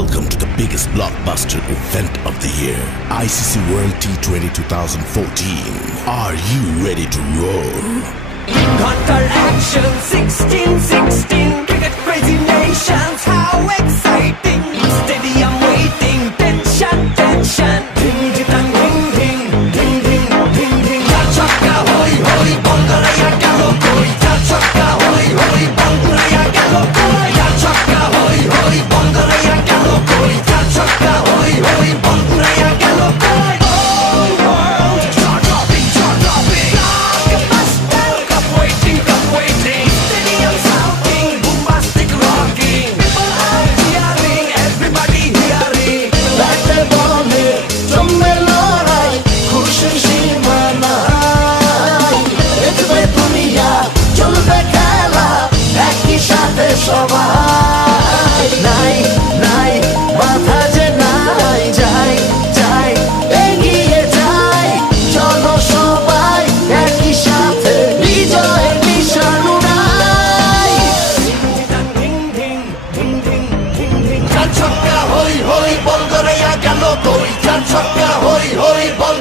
Welcome to the biggest blockbuster event of the year, ICC World T20 2014. Are you ready to roar? Hunter action 16-16, cricket crazy nations, how exciting! Stadium waiting, tension, tension. Ding ding ding ding ding ding ding ding. Chaka hoy hoy, Bangalaya galo koi. Chaka hoy hoy, Bangalaya galo koi. Chaka hoy hoy, Bangalaya galo koi. Chaka hoy hoy, Bangalaya galo koi. All world, jaw dropping, blockbuster, cup waiting. Stadium shouting, bombastic rocking. People are cheering, everybody hearing. ব্যাটে বলে জমবে লড়াই, খুশির সীমা নাই। দেখবে দুনিয়া, চলবে খেলা, একই সাথে সবাই। নাই নাই বাধা যে নাই, যাই যাই এগিয়ে যাই। চলো সবাই একই সাথে, বিজয়ের নিশান উড়াই। Ding ding ding ding ding ding. চার ছক্কা হই হই, বল গড়াইয়া গেল কই। চার ছক্কা হই হই, বল